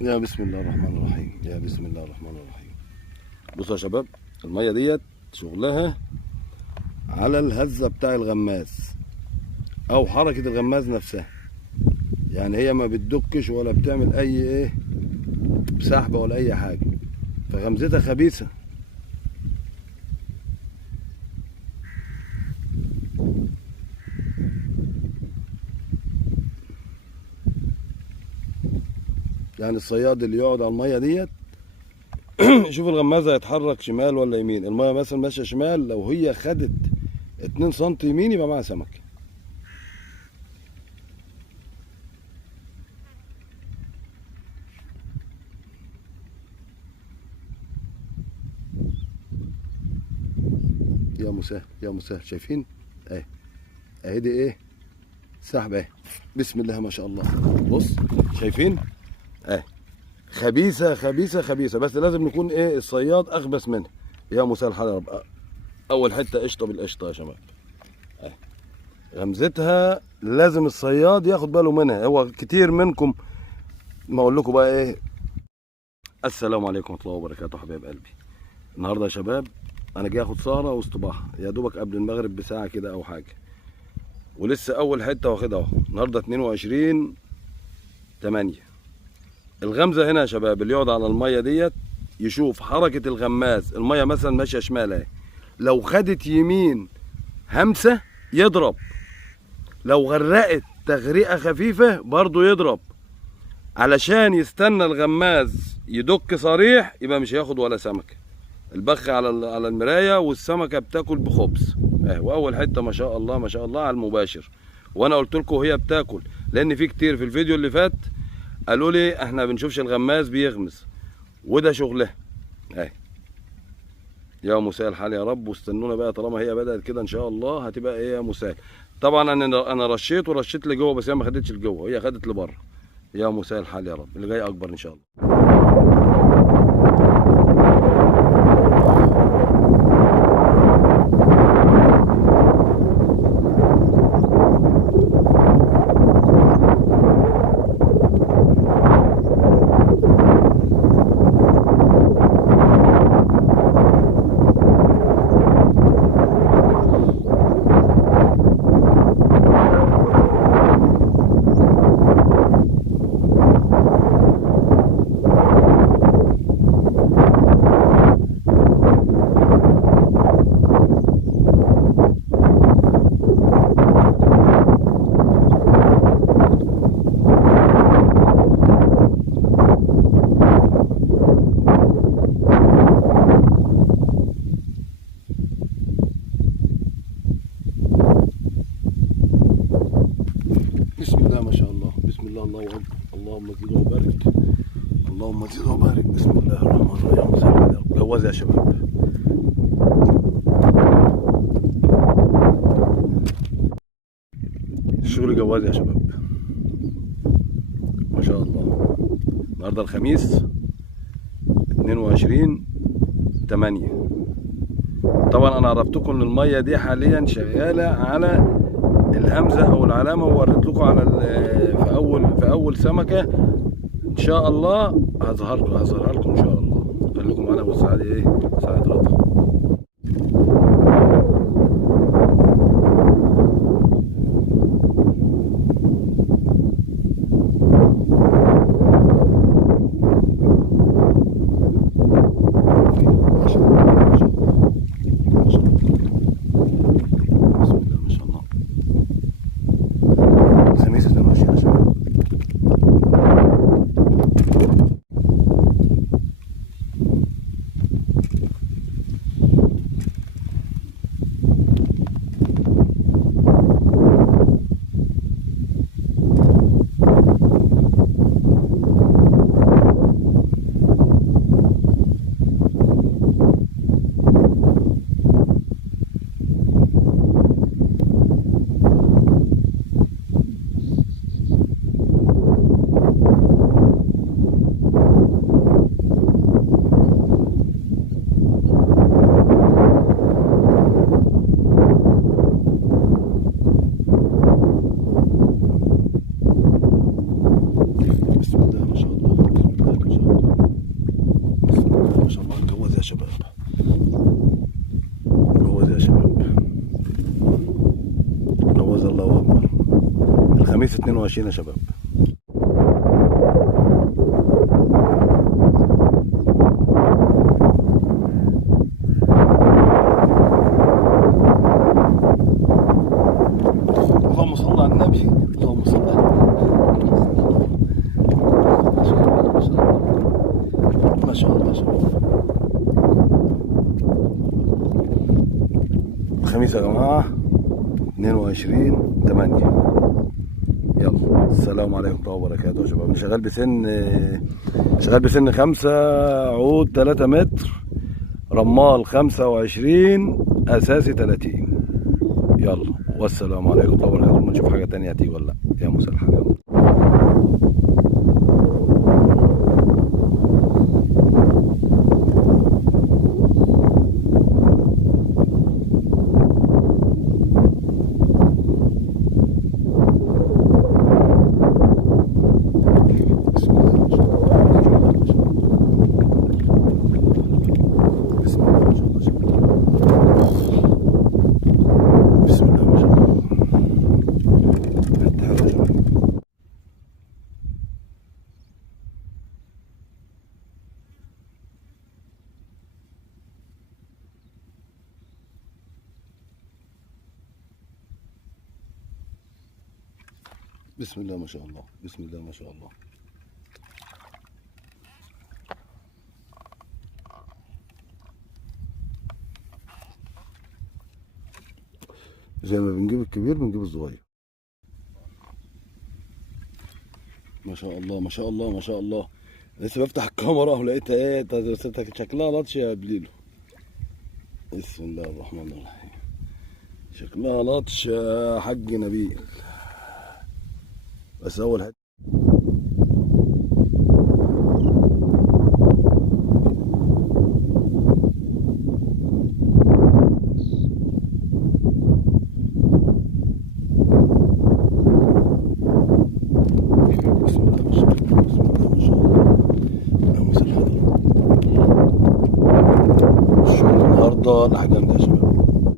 يا بسم الله الرحمن الرحيم، يا بسم الله الرحمن الرحيم. بصوا يا شباب، الميه ديت شغلها على الهزه بتاع الغماز او حركه الغماز نفسها. يعني هي ما بتدكش ولا بتعمل اي سحبه ولا اي حاجه، فغمزتها خبيثه. يعني الصياد اللي يقعد على الميه ديت يشوف الغمازه هيتحرك شمال ولا يمين. الميه مثلا ماشيه شمال، لو هي خدت 2 سم يمين يبقى معاها سمك. يا مسهل يا مسهل. شايفين اهي دي سحبه بسم الله ما شاء الله. بص شايفين خبيثه خبيثه خبيثه، بس لازم نكون الصياد اخبث منها. يا مسهل الحال يا رب. اول حته قشطه بالقشطه يا شباب. غمزتها لازم الصياد ياخد باله منها. هو كتير منكم ما اقول لكم بقى السلام عليكم ورحمه الله وبركاته حبايب قلبي. النهارده يا شباب انا جاي اخد سهره واستباحه يا دوبك قبل المغرب بساعه كده او حاجه، ولسه اول حته واخدها اهو. النهارده 22/8. الغمزه هنا يا شباب اللي يقعد على الميه ديت يشوف حركه الغماز. الميه مثلا ماشيه شمال اهي، لو خدت يمين همسه يضرب، لو غرقت تغريقه خفيفه برضو يضرب، علشان يستنى الغماز يدك صريح يبقى مش هياخد ولا سمكه. البخ على المرايه والسمكه بتاكل بخبز. واول حته ما شاء الله ما شاء الله على المباشر. وانا قلت لكم هي بتاكل، لان في كتير في الفيديو اللي فات قالوا لي احنا ما بنشوفش الغماز بيغمز، وده شغلها. يا مساء الحال يا رب. واستنونا بقى طالما هي بدات كده ان شاء الله هتبقى يا مساء. طبعا انا رشيت ورشيت لجوه، بس هي ما خدتش لجوه، هي خدت لبره. يا مساء الحال يا رب. اللي جاي اكبر ان شاء الله. بسم الله ما شاء الله. بسم الله الله اكبر. اللهم زد وبارك. اللهم زد وبارك. بسم الله الرحمن الرحيم. جواز يا شباب. الشغل جواز يا شباب ما شاء الله. النهارده الخميس 22/8. طبعا انا عرفتكم ان الميه دي حاليا شغاله على الهمزه او العلامه، ووريت لكم على في اول سمكه. ان شاء الله هظهرها لكم ان شاء الله. خليكم معانا والساعه دي ساعه رضا. 22 يا شباب. اللهم صل على النبي، اللهم صل على النبي. ما شاء الله ما شاء الله. الخميس يا جماعة 22/8. يلا السلام عليكم ورحمة الله وبركاته يا شباب. أنا شغال بسن 5 عود 3 متر، رمال 25، أساسي 30. يلا والسلام عليكم ورحمة الله وبركاته. ما نشوف حاجة تانية هتيجي ولا لأ. يا موسى الحاجة. بسم الله ما شاء الله، بسم الله ما شاء الله. زي ما بنجيب الكبير بنجيب الصغير. ما شاء الله ما شاء الله ما شاء الله. لسه بفتح الكاميرا ولقيتها ايه شكلها لطش يا بليلو. بسم الله الرحمن الرحيم. شكلها لطش يا حاج نبيل. بس اول حاجه بسم الله ما شاء الله، بسم الله ما شاء الله. اللهم صل على النبي. الشغل النهارده الاحجام